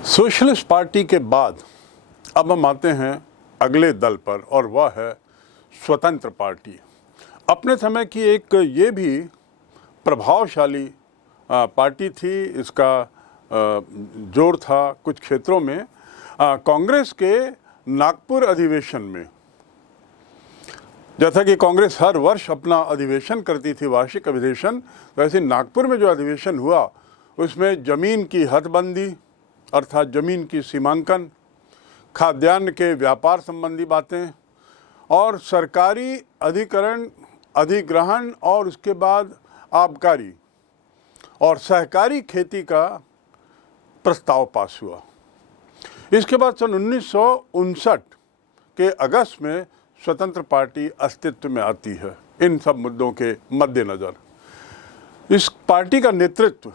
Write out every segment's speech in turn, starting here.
Socialist party के बाद अब हम आते हैं अगले दल पर, और वह है स्वतंत्र पार्टी। अपने समय की एक ये भी प्रभावशाली पार्टी थी। इसका जोर था कुछ क्षेत्रों में। कांग्रेस के नागपुर अधिवेशन में, जैसा कि कांग्रेस हर वर्ष अपना अधिवेशन करती थी, वार्षिक अधिवेशन, वैसे नागपुर में जो अधिवेशन हुआ उसमें ज़मीन की हदबंदी अर्थात ज़मीन की सीमांकन, खाद्यान्न के व्यापार संबंधी बातें और सरकारी अधिग्रहण और उसके बाद आबकारी और सहकारी खेती का प्रस्ताव पास हुआ। इसके बाद सन 1959 के अगस्त में स्वतंत्र पार्टी अस्तित्व में आती है। इन सब मुद्दों के मद्देनज़र इस पार्टी का नेतृत्व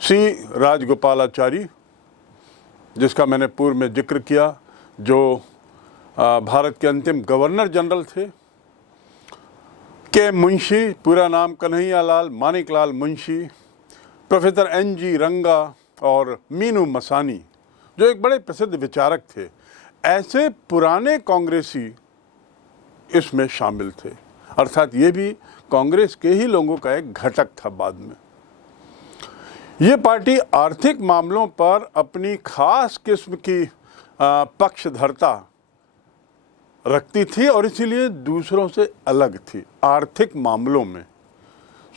सी राजगोपालाचारी, जिसका मैंने पूर्व में जिक्र किया, जो भारत के अंतिम गवर्नर जनरल थे, के मुंशी, पूरा नाम कन्हैयालाल मानिकलाल मुंशी, प्रोफेसर NG रंगा और मीनू मसानी, जो एक बड़े प्रसिद्ध विचारक थे। ऐसे पुराने कांग्रेसी इसमें शामिल थे, अर्थात ये भी कांग्रेस के ही लोगों का एक घटक था। बाद में ये पार्टी आर्थिक मामलों पर अपनी खास किस्म की पक्षधरता रखती थी और इसीलिए दूसरों से अलग थी। आर्थिक मामलों में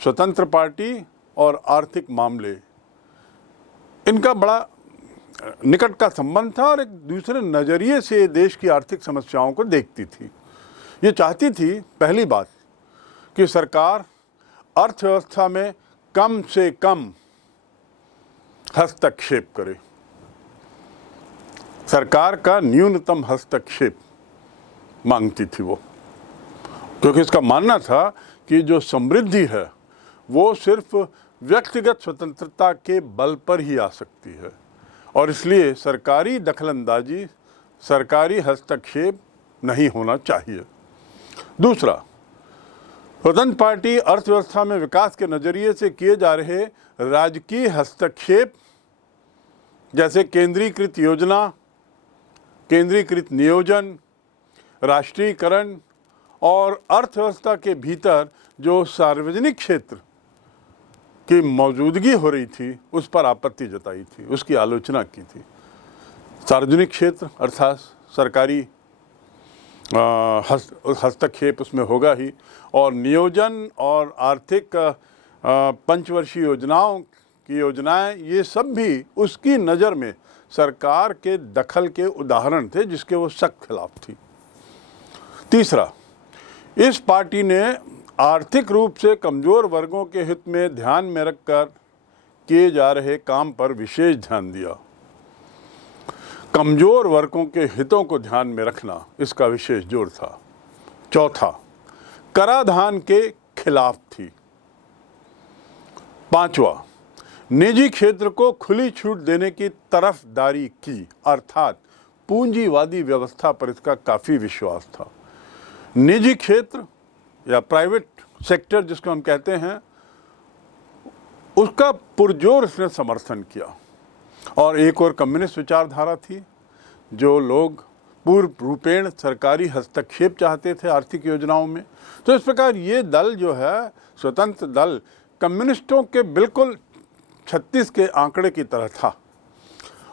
स्वतंत्र पार्टी और आर्थिक मामले, इनका बड़ा निकट का संबंध था और एक दूसरे नज़रिए से देश की आर्थिक समस्याओं को देखती थी। ये चाहती थी, पहली बात, कि सरकार अर्थव्यवस्था में कम से कम हस्तक्षेप करे, सरकार का न्यूनतम हस्तक्षेप मांगती थी वो, क्योंकि इसका मानना था कि जो समृद्धि है वो सिर्फ व्यक्तिगत स्वतंत्रता के बल पर ही आ सकती है और इसलिए सरकारी दखलंदाजी, सरकारी हस्तक्षेप नहीं होना चाहिए। दूसरा, स्वतंत्र पार्टी अर्थव्यवस्था में विकास के नज़रिए से किए जा रहे राजकीय हस्तक्षेप, जैसे केंद्रीकृत योजना, केंद्रीकृत नियोजन, राष्ट्रीयकरण और अर्थव्यवस्था के भीतर जो सार्वजनिक क्षेत्र की मौजूदगी हो रही थी, उस पर आपत्ति जताई थी, उसकी आलोचना की थी। सार्वजनिक क्षेत्र अर्थात सरकारी हस्तक्षेप उसमें होगा ही, और नियोजन और आर्थिक पंचवर्षीय योजनाएं, ये सब भी उसकी नज़र में सरकार के दखल के उदाहरण थे, जिसके वो सख्त खिलाफ थी। तीसरा, इस पार्टी ने आर्थिक रूप से कमज़ोर वर्गों के हित में ध्यान में रखकर किए जा रहे काम पर विशेष ध्यान दिया। कमज़ोर वर्गों के हितों को ध्यान में रखना, इसका विशेष जोर था। चौथा, कराधान के खिलाफ थी। पांचवा, निजी क्षेत्र को खुली छूट देने की तरफदारी की, अर्थात पूंजीवादी व्यवस्था पर इसका काफ़ी विश्वास था। निजी क्षेत्र या प्राइवेट सेक्टर जिसको हम कहते हैं, उसका पुरजोर इसने समर्थन किया। और एक और कम्युनिस्ट विचारधारा थी, जो लोग पूर्ण रूपेण सरकारी हस्तक्षेप चाहते थे आर्थिक योजनाओं में। तो इस प्रकार ये दल जो है, स्वतंत्र दल, कम्युनिस्टों के बिल्कुल 36 के आंकड़े की तरह था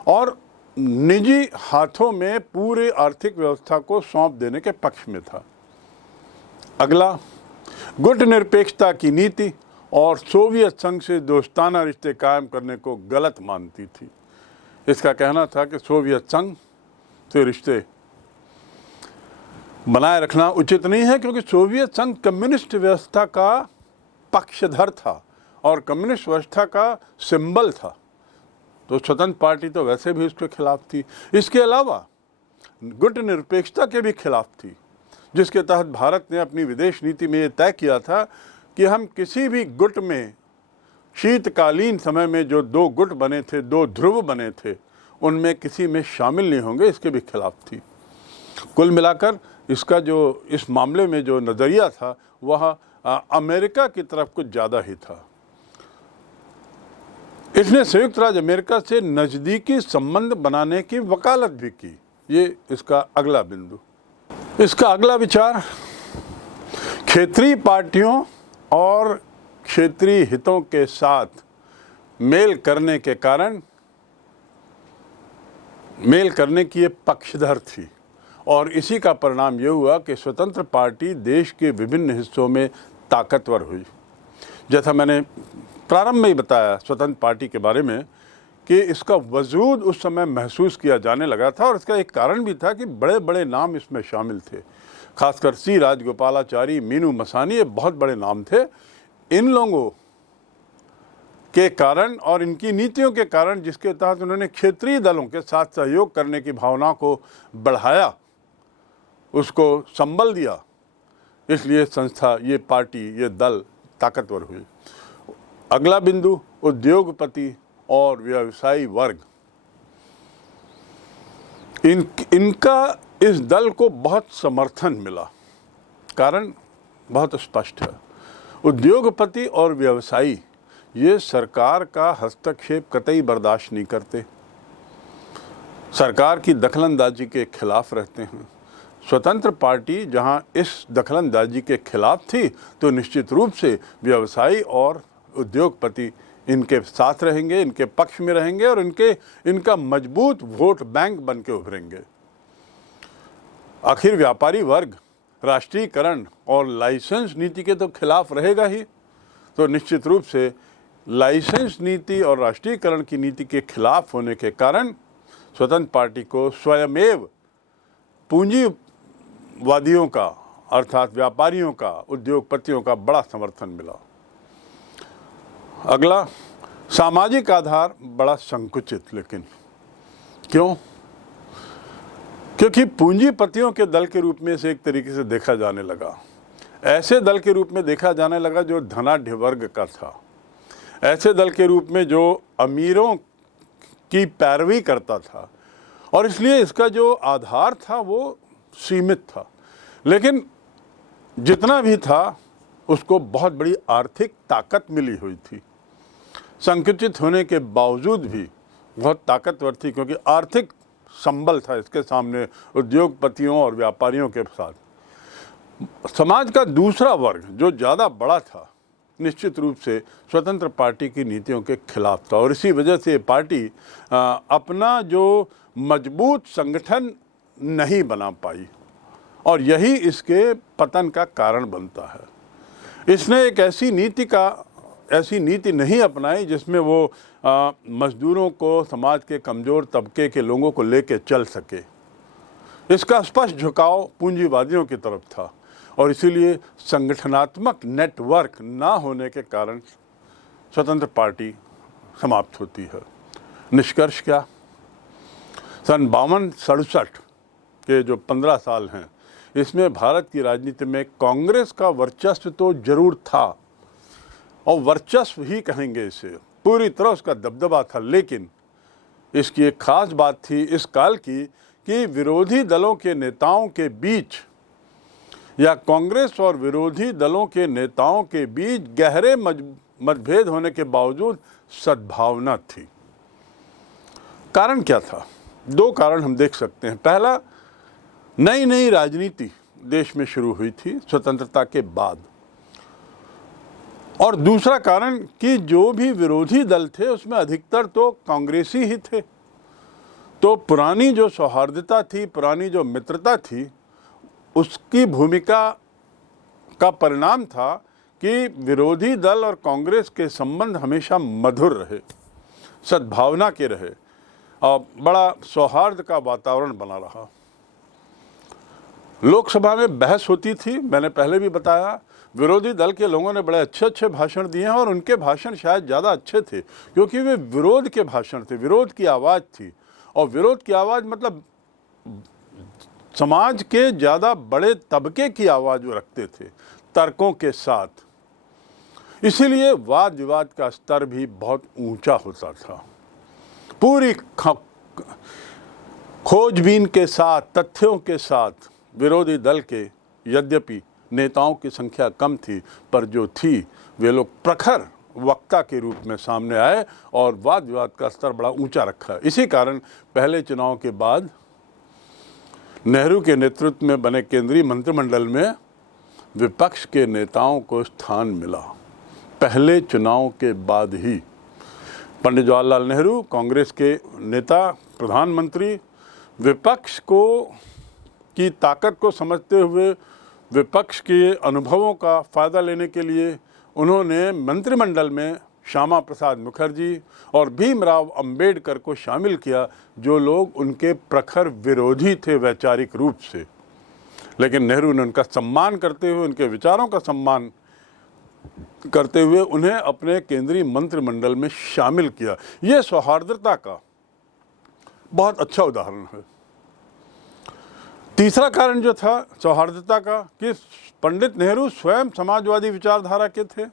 और निजी हाथों में पूरे आर्थिक व्यवस्था को सौंप देने के पक्ष में था। अगला, गुटनिरपेक्षता की नीति और सोवियत संघ से दोस्ताना रिश्ते कायम करने को गलत मानती थी। इसका कहना था कि सोवियत संघ से रिश्ते बनाए रखना उचित नहीं है, क्योंकि सोवियत संघ कम्युनिस्ट व्यवस्था का पक्षधर था और कम्युनिस्ट व्यवस्था का सिंबल था। तो स्वतंत्र पार्टी तो वैसे भी उसके खिलाफ थी। इसके अलावा गुटनिरपेक्षता के भी खिलाफ थी, जिसके तहत भारत ने अपनी विदेश नीति में ये तय किया था कि हम किसी भी गुट में, शीतकालीन समय में जो 2 गुट बने थे, 2 ध्रुव बने थे, उनमें किसी में शामिल नहीं होंगे, इसके भी खिलाफ थी। कुल मिलाकर इसका जो इस मामले में जो नज़रिया था, वह अमेरिका की तरफ कुछ ज़्यादा ही था। इसने संयुक्त राज्य अमेरिका से नज़दीकी संबंध बनाने की वकालत भी की। ये इसका अगला बिंदु। इसका अगला विचार, क्षेत्रीय पार्टियों और क्षेत्रीय हितों के साथ मेल करने की ये पक्षधर थी, और इसी का परिणाम ये हुआ कि स्वतंत्र पार्टी देश के विभिन्न हिस्सों में ताकतवर हुई। जैसा मैंने प्रारंभ में ही बताया स्वतंत्र पार्टी के बारे में कि इसका वजूद उस समय महसूस किया जाने लगा था, और इसका एक कारण भी था कि बड़े बड़े नाम इसमें शामिल थे, खासकर सी राजगोपालाचारी, मीनू मसानी, ये बहुत बड़े नाम थे। इन लोगों के कारण और इनकी नीतियों के कारण, जिसके तहत उन्होंने क्षेत्रीय दलों के साथ सहयोग करने की भावना को बढ़ाया, उसको संबल दिया, इसलिए संस्था, ये पार्टी, ये दल ताकतवर हुई। अगला बिंदु, उद्योगपति और व्यवसायी वर्ग। इनका इस दल को बहुत समर्थन मिला। कारण बहुत स्पष्ट है, उद्योगपति और व्यवसायी ये सरकार का हस्तक्षेप कतई बर्दाश्त नहीं करते, सरकार की दखलंदाजी के खिलाफ रहते हैं। स्वतंत्र पार्टी जहां इस दखलंदाजी के खिलाफ थी, तो निश्चित रूप से व्यवसायी और उद्योगपति इनके साथ रहेंगे, इनके पक्ष में रहेंगे, और इनका मजबूत वोट बैंक बन के उभरेंगे। आखिर व्यापारी वर्ग राष्ट्रीयकरण और लाइसेंस नीति के तो खिलाफ रहेगा ही, तो निश्चित रूप से लाइसेंस नीति और राष्ट्रीयकरण की नीति के खिलाफ होने के कारण स्वतंत्र पार्टी को स्वयमेव पूंजीवादियों का, अर्थात व्यापारियों का, उद्योगपतियों का बड़ा समर्थन मिला। अगला, सामाजिक आधार बड़ा संकुचित। लेकिन क्यों? क्योंकि पूंजीपतियों के दल के रूप में इसे एक तरीके से देखा जाने लगा, ऐसे दल के रूप में देखा जाने लगा जो धनाढ्य वर्ग का था, ऐसे दल के रूप में जो अमीरों की पैरवी करता था, और इसलिए इसका जो आधार था वो सीमित था। लेकिन जितना भी था उसको बहुत बड़ी आर्थिक ताकत मिली हुई थी, संकुचित होने के बावजूद भी बहुत ताकतवर थी, क्योंकि आर्थिक संबल था इसके सामने उद्योगपतियों और व्यापारियों के साथ। समाज का दूसरा वर्ग जो ज़्यादा बड़ा था, निश्चित रूप से स्वतंत्र पार्टी की नीतियों के खिलाफ था, और इसी वजह से पार्टी अपना जो मजबूत संगठन नहीं बना पाई, और यही इसके पतन का कारण बनता है। इसने एक ऐसी नीति नहीं अपनाई जिसमें वो मजदूरों को, समाज के कमज़ोर तबके के लोगों को लेके चल सके। इसका स्पष्ट झुकाव पूंजीवादियों की तरफ था, और इसीलिए संगठनात्मक नेटवर्क ना होने के कारण स्वतंत्र पार्टी समाप्त होती है। निष्कर्ष क्या? सन 52-67 के जो 15 साल हैं, इसमें भारत की राजनीति में कांग्रेस का वर्चस्व तो जरूर था, और वर्चस्व ही कहेंगे इसे, पूरी तरह उसका दबदबा था। लेकिन इसकी एक खास बात थी इस काल की कि विरोधी दलों के नेताओं के बीच, या कांग्रेस और विरोधी दलों के नेताओं के बीच गहरे मतभेद होने के बावजूद सद्भावना थी। कारण क्या था? दो कारण हम देख सकते हैं। पहला, नई राजनीति देश में शुरू हुई थी स्वतंत्रता के बाद, और दूसरा कारण कि जो भी विरोधी दल थे उसमें अधिकतर तो कांग्रेसी ही थे। तो पुरानी जो सौहार्दता थी, पुरानी जो मित्रता थी, उसकी भूमिका का परिणाम था कि विरोधी दल और कांग्रेस के संबंध हमेशा मधुर रहे, सद्भावना के रहे, और बड़ा सौहार्द का वातावरण बना रहा। लोकसभा में बहस होती थी, मैंने पहले भी बताया, विरोधी दल के लोगों ने बड़े अच्छे भाषण दिए हैं, और उनके भाषण शायद ज़्यादा अच्छे थे क्योंकि वे विरोध के भाषण थे, विरोध की आवाज़ थी। और विरोध की आवाज़ मतलब समाज के ज़्यादा बड़े तबके की आवाज़ वो रखते थे, तर्कों के साथ। इसीलिए वाद विवाद का स्तर भी बहुत ऊंचा होता था। पूरी खोजबीन के साथ, तथ्यों के साथ विरोधी दल के यद्यपि नेताओं की संख्या कम थी, पर जो थी वे लोग प्रखर वक्ता के रूप में सामने आए और वाद विवाद का स्तर बड़ा ऊंचा रखा। इसी कारण पहले चुनाव के बाद नेहरू के नेतृत्व में बने केंद्रीय मंत्रिमंडल में विपक्ष के नेताओं को स्थान मिला, पहले चुनाव के बाद ही। पंडित जवाहरलाल नेहरू कांग्रेस के नेता, प्रधानमंत्री, विपक्ष की ताकत को समझते हुए विपक्ष के अनुभवों का फ़ायदा लेने के लिए उन्होंने मंत्रिमंडल में श्यामा प्रसाद मुखर्जी और भीमराव अंबेडकर को शामिल किया, जो लोग उनके प्रखर विरोधी थे वैचारिक रूप से। लेकिन नेहरू ने उनका सम्मान करते हुए, उनके विचारों का सम्मान करते हुए उन्हें अपने केंद्रीय मंत्रिमंडल में शामिल किया। यह सौहार्दता का बहुत अच्छा उदाहरण है। तीसरा कारण जो था सौहार्दता का, कि पंडित नेहरू स्वयं समाजवादी विचारधारा के थे,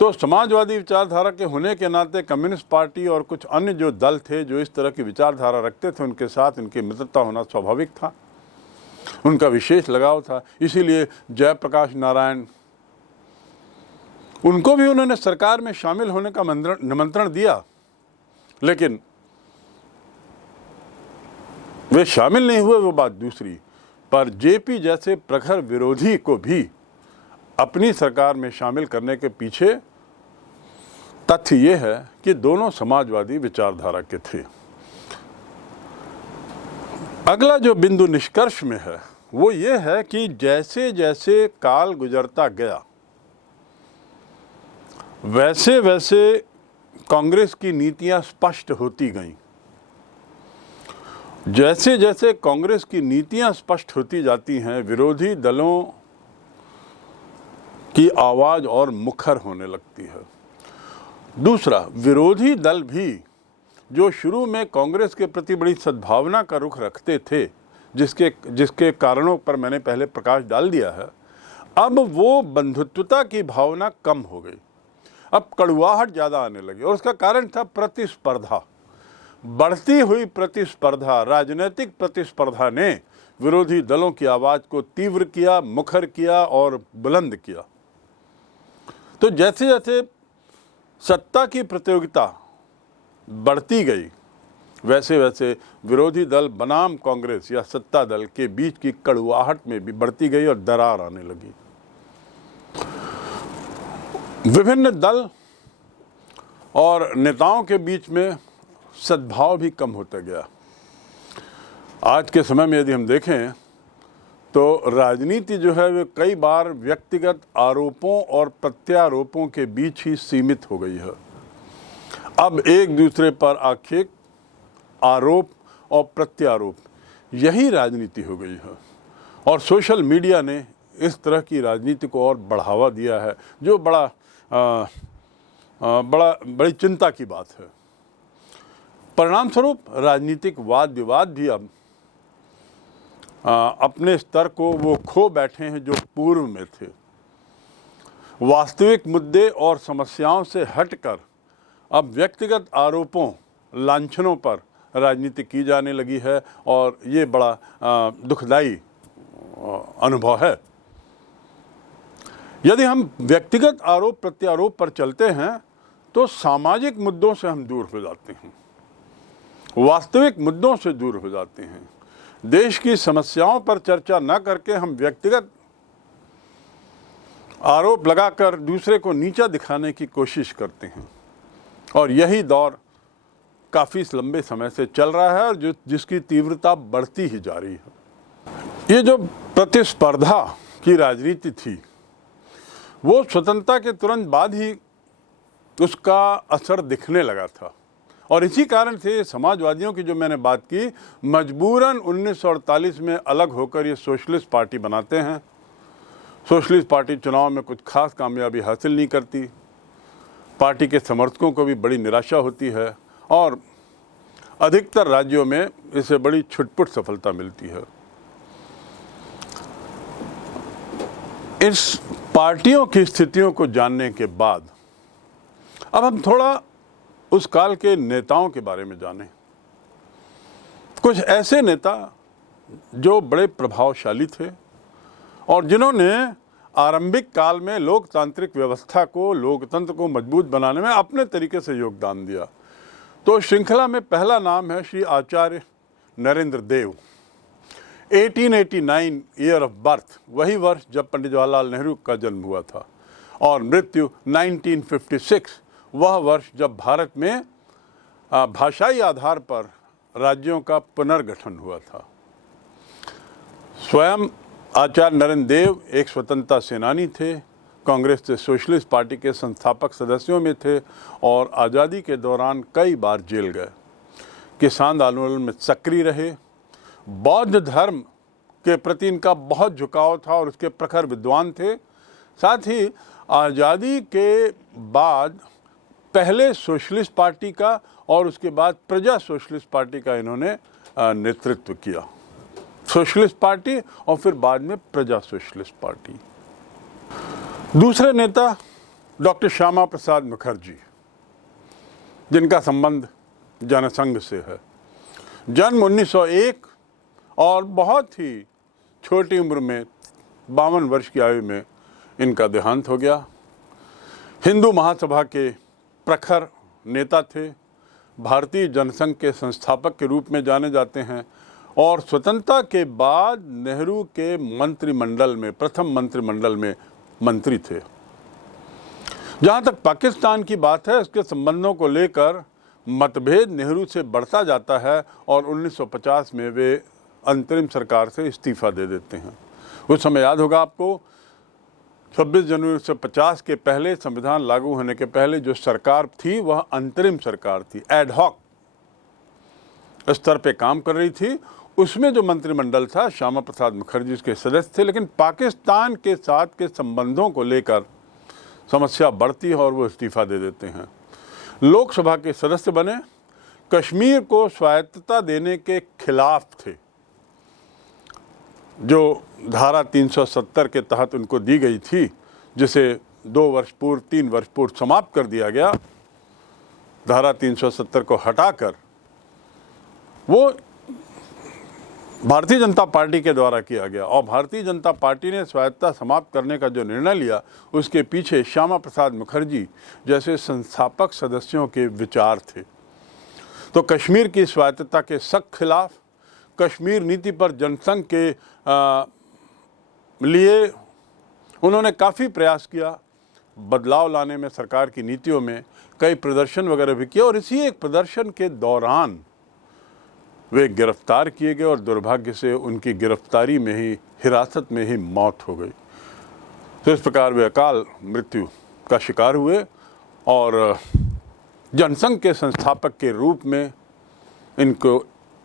तो समाजवादी विचारधारा के होने के नाते कम्युनिस्ट पार्टी और कुछ अन्य जो दल थे जो इस तरह की विचारधारा रखते थे, उनके साथ उनकी मित्रता होना स्वाभाविक था, उनका विशेष लगाव था। इसीलिए जयप्रकाश नारायण, उनको भी उन्होंने सरकार में शामिल होने का निमंत्रण दिया, लेकिन वे शामिल नहीं हुए, वो बात दूसरी। पर जेपी जैसे प्रखर विरोधी को भी अपनी सरकार में शामिल करने के पीछे तथ्य ये है कि दोनों समाजवादी विचारधारा के थे। अगला जो बिंदु निष्कर्ष में है वो ये है कि जैसे जैसे काल गुजरता गया वैसे वैसे कांग्रेस की नीतियां स्पष्ट होती गईं। जैसे जैसे कांग्रेस की नीतियां स्पष्ट होती जाती हैं, विरोधी दलों की आवाज और मुखर होने लगती है। दूसरा, विरोधी दल भी जो शुरू में कांग्रेस के प्रति बड़ी सद्भावना का रुख रखते थे, जिसके कारणों पर मैंने पहले प्रकाश डाल दिया है, अब वो बंधुत्वता की भावना कम हो गई, अब कड़ुआहट ज़्यादा आने लगी। और उसका कारण था प्रतिस्पर्धा, बढ़ती हुई प्रतिस्पर्धा। राजनीतिक प्रतिस्पर्धा ने विरोधी दलों की आवाज़ को तीव्र किया, मुखर किया और बुलंद किया। तो जैसे जैसे सत्ता की प्रतियोगिता बढ़ती गई, वैसे वैसे विरोधी दल बनाम कांग्रेस या सत्ता दल के बीच की कड़ुआहट में भी बढ़ती गई और दरार आने लगी। विभिन्न दल और नेताओं के बीच में सद्भाव भी कम होता गया। आज के समय में यदि हम देखें तो राजनीति जो है वो कई बार व्यक्तिगत आरोपों और प्रत्यारोपों के बीच ही सीमित हो गई है। अब एक दूसरे पर आक्षेप, आरोप और प्रत्यारोप, यही राजनीति हो गई है। और सोशल मीडिया ने इस तरह की राजनीति को और बढ़ावा दिया है, जो बड़ी चिंता की बात है। परिणाम स्वरूप राजनीतिक वाद विवाद भी अब अपने स्तर को वो खो बैठे हैं जो पूर्व में थे। वास्तविक मुद्दे और समस्याओं से हटकर अब व्यक्तिगत आरोपों, लांछनों पर राजनीति की जाने लगी है, और ये बड़ा दुखदाई अनुभव है। यदि हम व्यक्तिगत आरोप प्रत्यारोप पर चलते हैं तो सामाजिक मुद्दों से हम दूर हो जाते हैं, वास्तविक मुद्दों से दूर हो जाते हैं। देश की समस्याओं पर चर्चा न करके हम व्यक्तिगत आरोप लगाकर दूसरे को नीचा दिखाने की कोशिश करते हैं, और यही दौर काफ़ी लंबे समय से चल रहा है और जिसकी तीव्रता बढ़ती ही जा रही है। ये जो प्रतिस्पर्धा की राजनीति थी वो स्वतंत्रता के तुरंत बाद ही उसका असर दिखने लगा था, और इसी कारण से समाजवादियों की जो मैंने बात की, मजबूरन 1948 में अलग होकर ये सोशलिस्ट पार्टी बनाते हैं। सोशलिस्ट पार्टी चुनाव में कुछ खास कामयाबी हासिल नहीं करती, पार्टी के समर्थकों को भी बड़ी निराशा होती है, और अधिकतर राज्यों में इसे बड़ी छुटपुट सफलता मिलती है। इस पार्टियों की स्थितियों को जानने के बाद अब हम थोड़ा उस काल के नेताओं के बारे में जानें। कुछ ऐसे नेता जो बड़े प्रभावशाली थे और जिन्होंने आरंभिक काल में लोकतांत्रिक व्यवस्था को, लोकतंत्र को मजबूत बनाने में अपने तरीके से योगदान दिया। तो श्रृंखला में पहला नाम है श्री आचार्य नरेंद्र देव। 1889 ईयर ऑफ बर्थ, वही वर्ष जब पंडित जवाहरलाल नेहरू का जन्म हुआ था, और मृत्यु 1956, वह वर्ष जब भारत में भाषाई आधार पर राज्यों का पुनर्गठन हुआ था। स्वयं आचार्य नरेंद्र देव एक स्वतंत्रता सेनानी थे, कांग्रेस से सोशलिस्ट पार्टी के संस्थापक सदस्यों में थे और आज़ादी के दौरान कई बार जेल गए। किसान आंदोलन में सक्रिय रहे। बौद्ध धर्म के प्रति इनका बहुत झुकाव था और उसके प्रखर विद्वान थे। साथ ही आज़ादी के बाद पहले सोशलिस्ट पार्टी का और उसके बाद प्रजा सोशलिस्ट पार्टी का इन्होंने नेतृत्व किया। सोशलिस्ट पार्टी और फिर बाद में प्रजा सोशलिस्ट पार्टी। दूसरे नेता डॉक्टर श्यामा प्रसाद मुखर्जी, जिनका संबंध जनसंघ से है। जन्म 1901 और बहुत ही छोटी उम्र में 52 वर्ष की आयु में इनका देहांत हो गया। हिंदू महासभा के प्रखर नेता थे, भारतीय जनसंघ के संस्थापक के रूप में जाने जाते हैं और स्वतंत्रता के बाद नेहरू के मंत्रिमंडल में, प्रथम मंत्रिमंडल में मंत्री थे। जहां तक पाकिस्तान की बात है, इसके संबंधों को लेकर मतभेद नेहरू से बढ़ता जाता है और 1950 में वे अंतरिम सरकार से इस्तीफा दे देते हैं। उस समय याद होगा आपको, 26 जनवरी 1950 के पहले, संविधान लागू होने के पहले जो सरकार थी वह अंतरिम सरकार थी, एडहॉक स्तर पे काम कर रही थी। उसमें जो मंत्रिमंडल था, श्यामा प्रसाद मुखर्जी उसके सदस्य थे, लेकिन पाकिस्तान के साथ के संबंधों को लेकर समस्या बढ़ती है और वो इस्तीफा दे देते हैं। लोकसभा के सदस्य बने, कश्मीर को स्वायत्तता देने के खिलाफ थे, जो धारा 370 के तहत उनको दी गई थी, जिसे 2 वर्ष पूर्व, 3 वर्ष पूर्व समाप्त कर दिया गया। धारा 370 को हटाकर वो भारतीय जनता पार्टी के द्वारा किया गया और भारतीय जनता पार्टी ने स्वायत्तता समाप्त करने का जो निर्णय लिया, उसके पीछे श्यामा प्रसाद मुखर्जी जैसे संस्थापक सदस्यों के विचार थे। तो कश्मीर की स्वायत्तता के सख्त खिलाफ, कश्मीर नीति पर जनसंघ के लिए उन्होंने काफ़ी प्रयास किया, बदलाव लाने में सरकार की नीतियों में कई प्रदर्शन वगैरह भी किए और इसी एक प्रदर्शन के दौरान वे गिरफ्तार किए गए और दुर्भाग्य से उनकी गिरफ्तारी में ही, हिरासत में ही मौत हो गई। तो इस प्रकार वे अकाल मृत्यु का शिकार हुए और जनसंघ के संस्थापक के रूप में इनको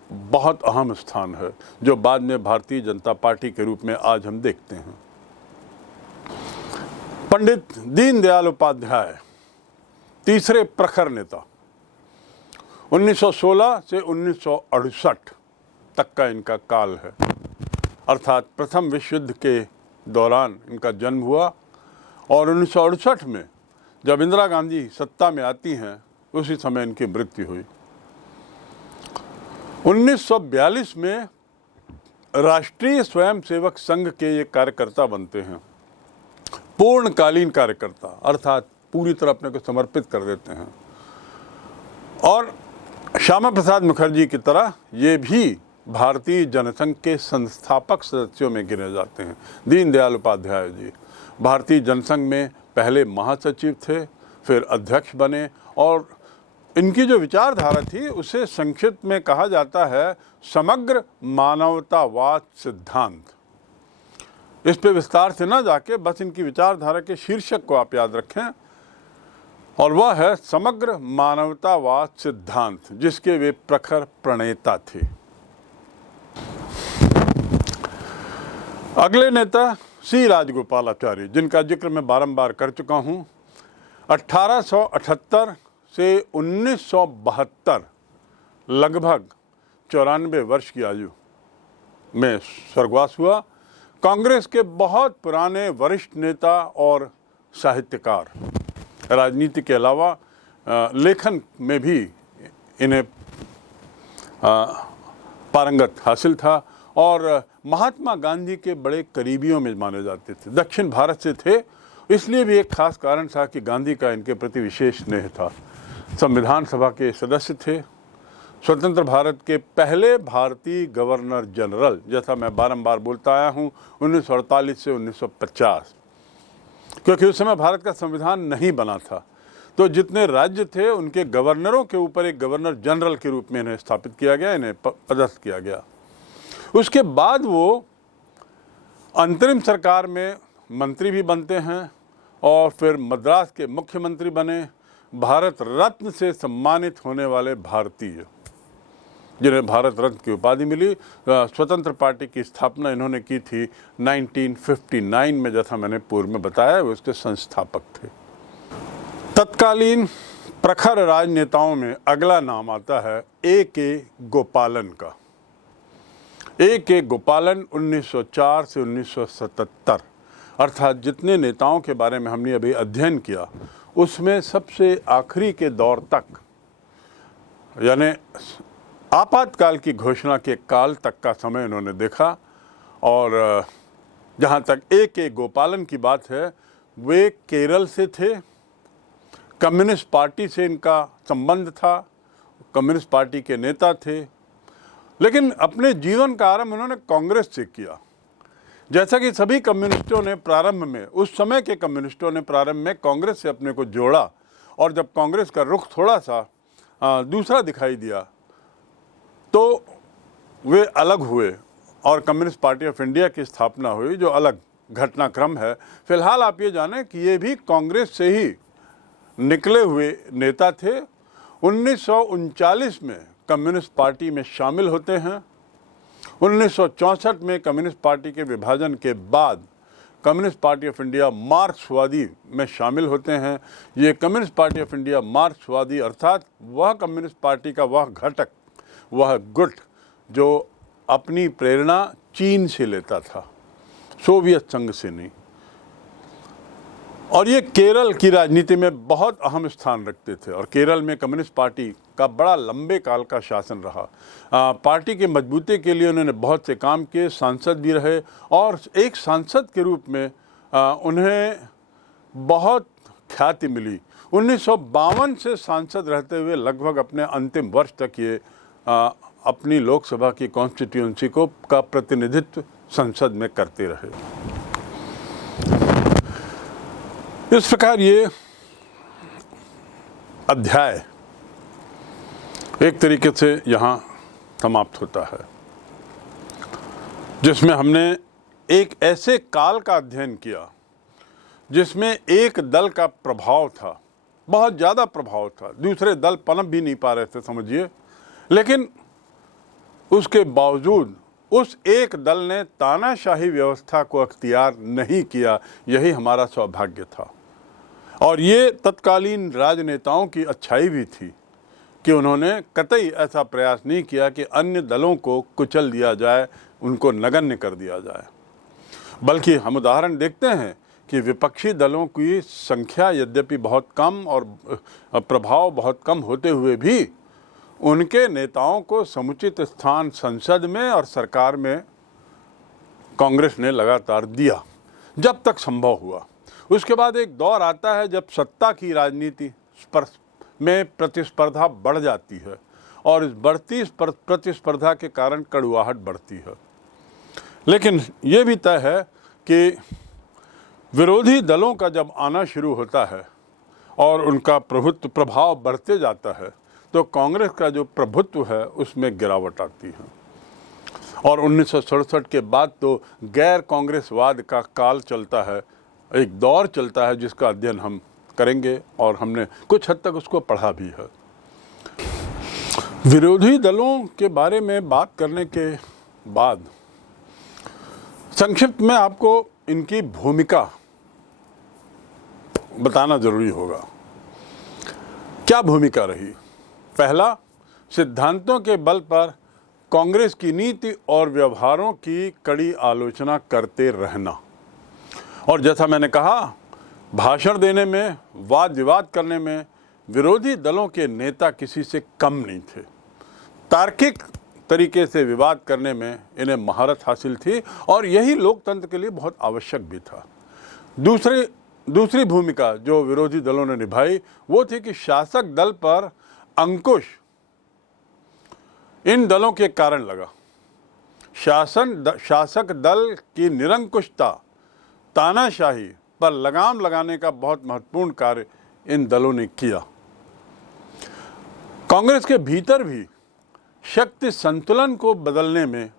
बहुत अहम स्थान है, जो बाद में भारतीय जनता पार्टी के रूप में आज हम देखते हैं। पंडित दीनदयाल उपाध्याय, तीसरे प्रखर नेता, 1916 से 1968 तक का इनका काल है, अर्थात प्रथम विश्व युद्ध के दौरान इनका जन्म हुआ और 1968 में जब इंदिरा गांधी सत्ता में आती हैं, उसी समय इनकी मृत्यु हुई। 1942 में राष्ट्रीय स्वयंसेवक संघ के ये कार्यकर्ता बनते हैं, पूर्णकालीन कार्यकर्ता, अर्थात पूरी तरह अपने को समर्पित कर देते हैं। और श्यामा प्रसाद मुखर्जी की तरह ये भी भारतीय जनसंघ के संस्थापक सदस्यों में गिने जाते हैं। दीनदयाल उपाध्याय जी भारतीय जनसंघ में पहले महासचिव थे, फिर अध्यक्ष बने और इनकी जो विचारधारा थी उसे संक्षिप्त में कहा जाता है समग्र मानवतावाद सिद्धांत। इस पे विस्तार से ना जाके बस इनकी विचारधारा के शीर्षक को आप याद रखें और वह है समग्र मानवतावाद सिद्धांत, जिसके वे प्रखर प्रणेता थे। अगले नेता सी राजगोपालाचारी, जिनका जिक्र मैं बारंबार कर चुका हूं। 1878 से 1972 लगभग 94 वर्ष की आयु में स्वर्गवास हुआ। कांग्रेस के बहुत पुराने वरिष्ठ नेता और साहित्यकार, राजनीति के अलावा लेखन में भी इन्हें पारंगत हासिल था और महात्मा गांधी के बड़े करीबियों में माने जाते थे। दक्षिण भारत से थे, इसलिए भी एक खास कारण था कि गांधी का इनके प्रति विशेष स्नेह था। संविधान सभा के सदस्य थे, स्वतंत्र भारत के पहले भारतीय गवर्नर जनरल, जैसा मैं बारंबार बोलता आया हूँ, 1948 से 1950, क्योंकि उस समय भारत का संविधान नहीं बना था। तो जितने राज्य थे उनके गवर्नरों के ऊपर एक गवर्नर जनरल के रूप में इन्हें स्थापित किया गया, इन्हें पदस्थ किया गया। उसके बाद वो अंतरिम सरकार में मंत्री भी बनते हैं और फिर मद्रास के मुख्यमंत्री बने, भारत रत्न से सम्मानित होने वाले भारतीय, जिन्हें भारत रत्न की उपाधि मिली। स्वतंत्र पार्टी की स्थापना इन्होंने की थी 1959 में, जैसा मैंने पूर्व में बताया, वो उसके संस्थापक थे। तत्कालीन प्रखर राजनेताओं में अगला नाम आता है A.K. गोपालन का। A.K. गोपालन 1904 से 1977, अर्थात जितने नेताओं के बारे में हमने अभी अध्ययन किया उसमें सबसे आखिरी के दौर तक, यानी आपातकाल की घोषणा के काल तक का समय इन्होंने देखा। और जहाँ तक A.K. गोपालन की बात है, वे केरल से थे, कम्युनिस्ट पार्टी से इनका संबंध था, कम्युनिस्ट पार्टी के नेता थे, लेकिन अपने जीवन का आरंभ उन्होंने कांग्रेस से किया। जैसा कि सभी कम्युनिस्टों ने प्रारंभ में, उस समय के कम्युनिस्टों ने प्रारंभ में कांग्रेस से अपने को जोड़ा, और जब कांग्रेस का रुख थोड़ा सा दूसरा दिखाई दिया तो वे अलग हुए और कम्युनिस्ट पार्टी ऑफ इंडिया की स्थापना हुई, जो अलग घटनाक्रम है। फिलहाल आप ये जानें कि ये भी कांग्रेस से ही निकले हुए नेता थे। 1939 में कम्युनिस्ट पार्टी में शामिल होते हैं। 1964 में कम्युनिस्ट पार्टी के विभाजन के बाद कम्युनिस्ट पार्टी ऑफ इंडिया मार्क्सवादी में शामिल होते हैं। ये कम्युनिस्ट पार्टी ऑफ इंडिया मार्क्सवादी अर्थात वह कम्युनिस्ट पार्टी का वह घटक, वह गुट जो अपनी प्रेरणा चीन से लेता था, सोवियत संघ से नहीं। और ये केरल की राजनीति में बहुत अहम स्थान रखते थे और केरल में कम्युनिस्ट पार्टी का बड़ा लंबे काल का शासन रहा। पार्टी के मजबूती के लिए उन्होंने बहुत से काम किए, सांसद भी रहे और एक सांसद के रूप में उन्हें बहुत ख्याति मिली। 1952 से सांसद रहते हुए लगभग अपने अंतिम वर्ष तक ये अपनी लोकसभा की कॉन्स्टिट्यूएंसी को का प्रतिनिधित्व संसद में करते रहे। इस प्रकार ये अध्याय एक तरीके से यहाँ समाप्त होता है, जिसमें हमने एक ऐसे काल का अध्ययन किया जिसमें एक दल का प्रभाव था, बहुत ज़्यादा प्रभाव था, दूसरे दल पनप भी नहीं पा रहे थे समझिए, लेकिन उसके बावजूद उस एक दल ने तानाशाही व्यवस्था को अख्तियार नहीं किया। यही हमारा सौभाग्य था। और ये तत्कालीन राजनेताओं की अच्छाई भी थी कि उन्होंने कतई ऐसा प्रयास नहीं किया कि अन्य दलों को कुचल दिया जाए, उनको नगण्य कर दिया जाए। बल्कि हम उदाहरण देखते हैं कि विपक्षी दलों की संख्या यद्यपि बहुत कम और प्रभाव बहुत कम होते हुए भी उनके नेताओं को समुचित स्थान संसद में और सरकार में कांग्रेस ने लगातार दिया जब तक संभव हुआ। उसके बाद एक दौर आता है जब सत्ता की राजनीति में प्रतिस्पर्धा बढ़ जाती है और इस बढ़ती प्रतिस्पर्धा के कारण कड़ुआहट बढ़ती है। लेकिन ये भी तय है कि विरोधी दलों का जब आना शुरू होता है और उनका प्रभाव बढ़ते जाता है तो कांग्रेस का जो प्रभुत्व है उसमें गिरावट आती है। और 1967 के बाद तो गैर कांग्रेसवाद का काल चलता है, एक दौर चलता है जिसका अध्ययन हम करेंगे और हमने कुछ हद तक उसको पढ़ा भी है। विरोधी दलों के बारे में बात करने के बाद संक्षिप्त में आपको इनकी भूमिका बताना जरूरी होगा। क्या भूमिका रही? पहला, सिद्धांतों के बल पर कांग्रेस की नीति और व्यवहारों की कड़ी आलोचना करते रहना। और जैसा मैंने कहा, भाषण देने में, वाद विवाद करने में विरोधी दलों के नेता किसी से कम नहीं थे। तार्किक तरीके से विवाद करने में इन्हें महारत हासिल थी और यही लोकतंत्र के लिए बहुत आवश्यक भी था। दूसरी भूमिका जो विरोधी दलों ने निभाई वो थी कि शासक दल पर अंकुश इन दलों के कारण लगा। शासक दल की निरंकुशता, तानाशाही पर लगाम लगाने का बहुत महत्वपूर्ण कार्य इन दलों ने किया। कांग्रेस के भीतर भी शक्ति संतुलन को बदलने में,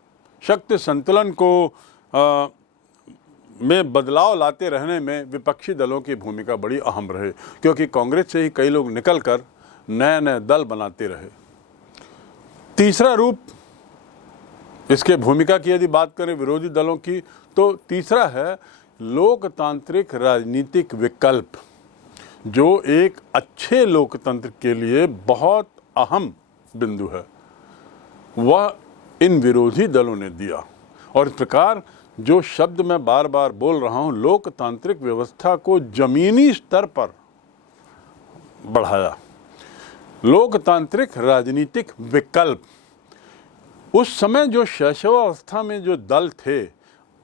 शक्ति संतुलन को में बदलाव लाते रहने में विपक्षी दलों की भूमिका बड़ी अहम रहे, क्योंकि कांग्रेस से ही कई लोग निकलकर नए नए दल बनाते रहे। तीसरा रूप इसके भूमिका की यदि बात करें विरोधी दलों की, तो तीसरा है लोकतांत्रिक राजनीतिक विकल्प, जो एक अच्छे लोकतंत्र के लिए बहुत अहम बिंदु है, वह इन विरोधी दलों ने दिया। और इस प्रकार जो शब्द मैं बार बार बोल रहा हूं, लोकतांत्रिक व्यवस्था को जमीनी स्तर पर बढ़ाया। लोकतांत्रिक राजनीतिक विकल्प, उस समय जो शैशवावस्था में जो दल थे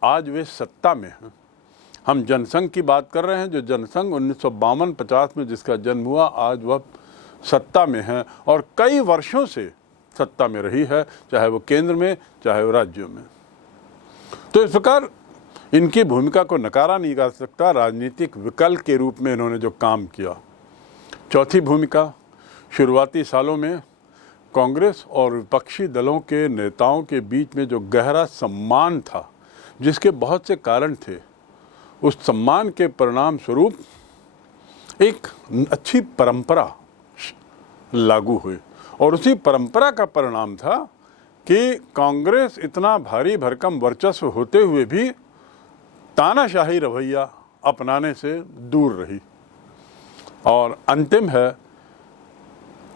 आज वे सत्ता में हैं। हम जनसंघ की बात कर रहे हैं, जो जनसंघ 1952-50 में जिसका जन्म हुआ, आज वह सत्ता में है और कई वर्षों से सत्ता में रही है, चाहे वो केंद्र में चाहे वो राज्यों में। तो इस प्रकार इनकी भूमिका को नकारा नहीं जा सकता। राजनीतिक विकल्प के रूप में इन्होंने जो काम किया। चौथी भूमिका, शुरुआती सालों में कांग्रेस और विपक्षी दलों के नेताओं के बीच में जो गहरा सम्मान था, जिसके बहुत से कारण थे, उस सम्मान के परिणाम स्वरूप एक अच्छी परंपरा लागू हुई। और उसी परंपरा का परिणाम था कि कांग्रेस इतना भारी भरकम वर्चस्व होते हुए भी तानाशाही रवैया अपनाने से दूर रही। और अंतिम है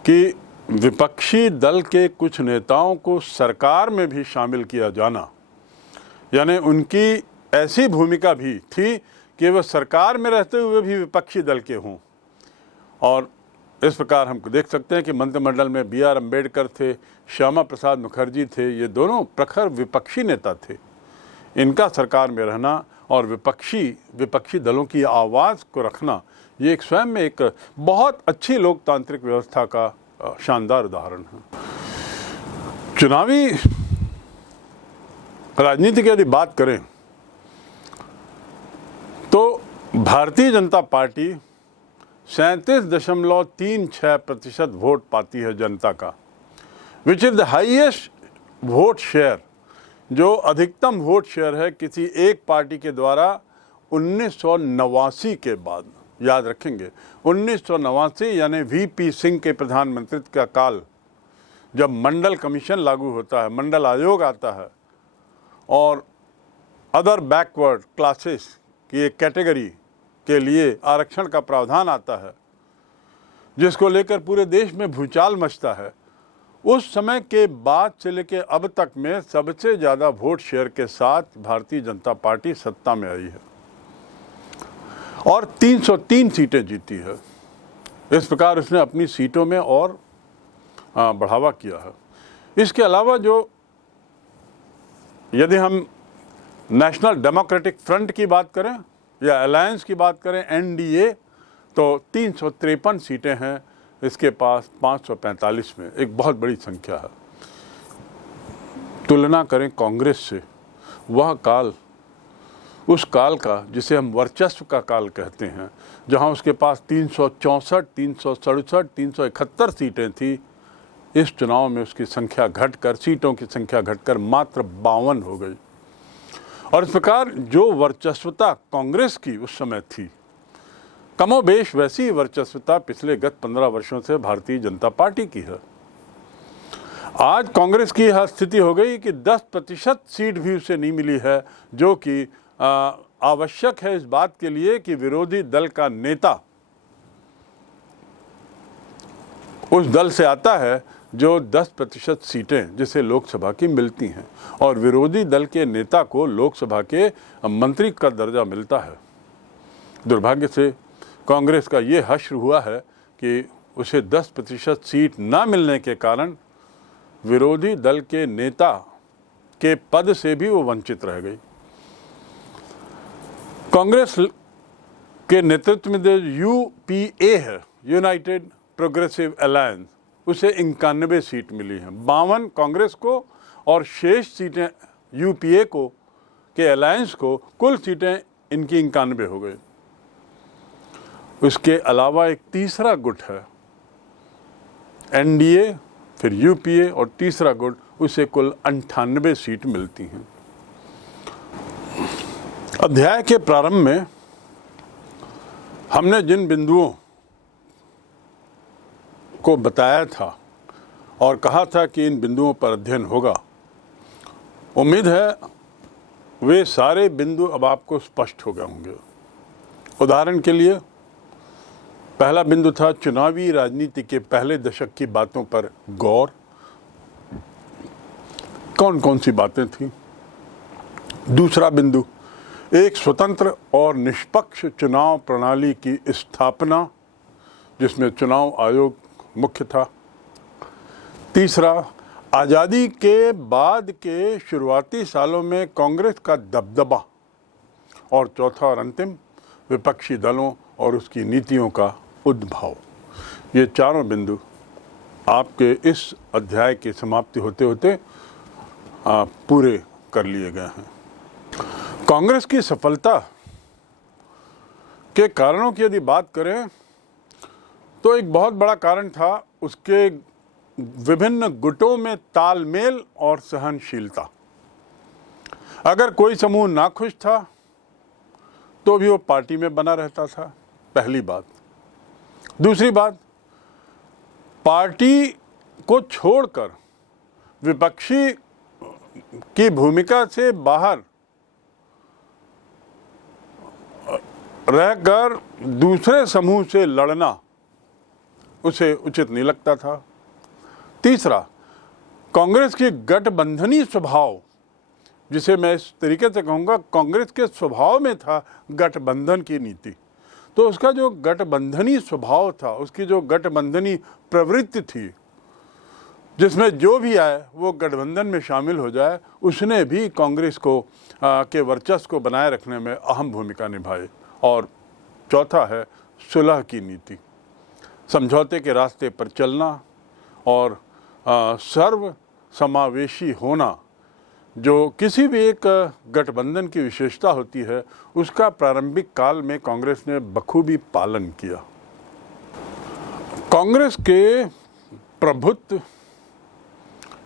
कि विपक्षी दल के कुछ नेताओं को सरकार में भी शामिल किया जाना, यानी उनकी ऐसी भूमिका भी थी कि वह सरकार में रहते हुए भी विपक्षी दल के हों। और इस प्रकार हम देख सकते हैं कि मंत्रिमंडल में बी आर अम्बेडकर थे, श्यामा प्रसाद मुखर्जी थे, ये दोनों प्रखर विपक्षी नेता थे। इनका सरकार में रहना और विपक्षी दलों की आवाज़ को रखना, ये एक स्वयं में एक बहुत अच्छी लोकतांत्रिक व्यवस्था का शानदार उदाहरण है। चुनावी राजनीति की यदि बात करें तो भारतीय जनता पार्टी 37.36% वोट पाती है जनता का, which is the highest vote share, जो अधिकतम वोट शेयर है किसी एक पार्टी के द्वारा 1989 के बाद। याद रखेंगे 1989 यानी वीपी सिंह के प्रधानमंत्रित्व का काल, जब मंडल कमीशन लागू होता है, मंडल आयोग आता है और अदर बैकवर्ड क्लासेस की एक कैटेगरी के लिए आरक्षण का प्रावधान आता है, जिसको लेकर पूरे देश में भूचाल मचता है। उस समय के बाद से लेकर अब तक में सबसे ज़्यादा वोट शेयर के साथ भारतीय जनता पार्टी सत्ता में आई है और 303 सीटें जीती है। इस प्रकार उसने अपनी सीटों में और बढ़ावा किया है। इसके अलावा जो यदि हम नेशनल डेमोक्रेटिक फ्रंट की बात करें या अलायंस की बात करें, एनडीए, तो 353 सीटें हैं इसके पास 545 में, एक बहुत बड़ी संख्या है। तुलना करें कांग्रेस से, वह काल उस काल का जिसे हम वर्चस्व का काल कहते हैं, जहां उसके पास 364, 367, 371 सीटें थी, इस चुनाव में उसकी संख्या घटकर, सीटों की संख्या घटकर मात्र 52 हो गई। और इस प्रकार जो वर्चस्वता कांग्रेस की उस समय थी, कमोबेश वैसी ही वर्चस्वता पिछले गत 15 वर्षों से भारतीय जनता पार्टी की है। आज कांग्रेस की यह स्थिति हो गई कि 10% सीट भी उसे नहीं मिली है, जो कि आवश्यक है इस बात के लिए कि विरोधी दल का नेता उस दल से आता है जो 10% सीटें जिसे लोकसभा की मिलती हैं, और विरोधी दल के नेता को लोकसभा के मंत्री का दर्जा मिलता है। दुर्भाग्य से कांग्रेस का ये हश्र हुआ है कि उसे 10% सीट ना मिलने के कारण विरोधी दल के नेता के पद से भी वो वंचित रह गई। कांग्रेस के नेतृत्व में जो यूपीए है, यूनाइटेड प्रोग्रेसिव अलायंस, उसे 91 सीट मिली हैं। 52 कांग्रेस को और शेष सीटें यूपीए को के अलायंस को, कुल सीटें इनकी 91 हो गई। उसके अलावा एक तीसरा गुट है एनडीए, फिर यूपीए और तीसरा गुट, उसे कुल 98 सीट मिलती हैं। अध्याय के प्रारंभ में हमने जिन बिंदुओं को बताया था और कहा था कि इन बिंदुओं पर अध्ययन होगा, उम्मीद है वे सारे बिंदु अब आपको स्पष्ट हो गए होंगे। उदाहरण के लिए पहला बिंदु था चुनावी राजनीति के पहले दशक की बातों पर गौर। कौन कौन सी बातें थीं? दूसरा बिंदु एक स्वतंत्र और निष्पक्ष चुनाव प्रणाली की स्थापना, जिसमें चुनाव आयोग मुख्य था। तीसरा, आज़ादी के बाद के शुरुआती सालों में कांग्रेस का दबदबा। और चौथा और अंतिम, विपक्षी दलों और उसकी नीतियों का उद्भव। ये चारों बिंदु आपके इस अध्याय की समाप्ति होते होते पूरे कर लिए गए हैं। कांग्रेस की सफलता के कारणों की यदि बात करें तो एक बहुत बड़ा कारण था उसके विभिन्न गुटों में तालमेल और सहनशीलता। अगर कोई समूह नाखुश था तो भी वो पार्टी में बना रहता था, पहली बात। दूसरी बात, पार्टी को छोड़कर विपक्षी की भूमिका से बाहर रहकर दूसरे समूह से लड़ना उसे उचित नहीं लगता था। तीसरा, कांग्रेस की गठबंधनी स्वभाव, जिसे मैं इस तरीके से कहूँगा, कांग्रेस के स्वभाव में था गठबंधन की नीति। तो उसका जो गठबंधनी स्वभाव था, उसकी जो गठबंधनी प्रवृत्ति थी, जिसमें जो भी आए वो गठबंधन में शामिल हो जाए, उसने भी कांग्रेस को के वर्चस्व को बनाए रखने में अहम भूमिका निभाई। और चौथा है सुलह की नीति, समझौते के रास्ते पर चलना और सर्व समावेशी होना, जो किसी भी एक गठबंधन की विशेषता होती है, उसका प्रारंभिक काल में कांग्रेस ने बखूबी पालन किया। कांग्रेस के प्रभुत्व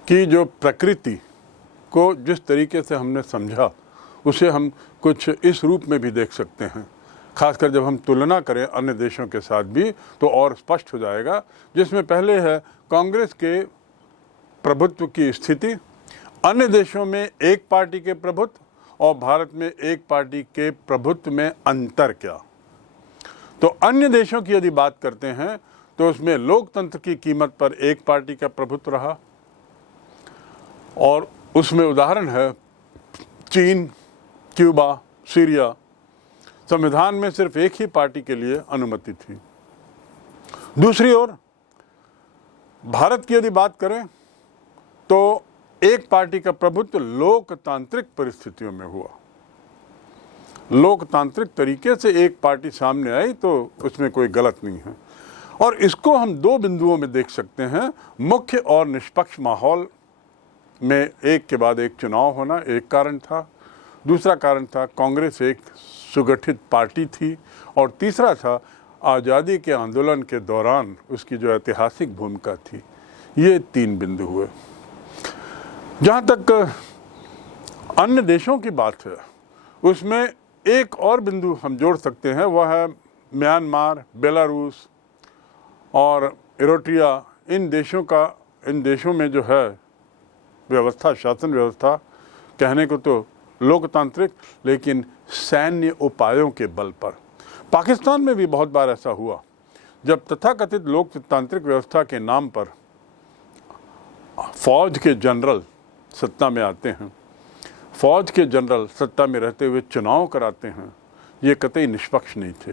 की जो प्रकृति को जिस तरीके से हमने समझा, उसे हम कुछ इस रूप में भी देख सकते हैं। खासकर जब हम तुलना करें अन्य देशों के साथ भी तो और स्पष्ट हो जाएगा, जिसमें पहले है कांग्रेस के प्रभुत्व की स्थिति, अन्य देशों में एक पार्टी के प्रभुत्व और भारत में एक पार्टी के प्रभुत्व में अंतर क्या। तो अन्य देशों की यदि बात करते हैं तो उसमें लोकतंत्र की कीमत पर एक पार्टी का प्रभुत्व रहा, और उसमें उदाहरण है चीन, क्यूबा, सीरिया। संविधान में सिर्फ एक ही पार्टी के लिए अनुमति थी। दूसरी ओर भारत की यदि बात करें तो एक पार्टी का प्रभुत्व लोकतांत्रिक परिस्थितियों में हुआ। लोकतांत्रिक तरीके से एक पार्टी सामने आई तो उसमें कोई गलत नहीं है। और इसको हम दो बिंदुओं में देख सकते हैं। मुख्य और निष्पक्ष माहौल में एक के बाद एक चुनाव होना एक कारण था। दूसरा कारण था कांग्रेस एक सुगठित पार्टी थी। और तीसरा था आज़ादी के आंदोलन के दौरान उसकी जो ऐतिहासिक भूमिका थी। ये तीन बिंदु हुए। जहाँ तक अन्य देशों की बात है, उसमें एक और बिंदु हम जोड़ सकते हैं, वह है म्यांमार, बेलारूस और इरिट्रिया। इन देशों में जो है व्यवस्था, शासन व्यवस्था, कहने को तो लोकतांत्रिक, लेकिन सैन्य उपायों के बल पर। पाकिस्तान में भी बहुत बार ऐसा हुआ जब तथाकथित लोकतांत्रिक व्यवस्था के नाम पर फौज के जनरल सत्ता में आते हैं, फौज के जनरल सत्ता में रहते हुए चुनाव कराते हैं। ये कतई निष्पक्ष नहीं थे।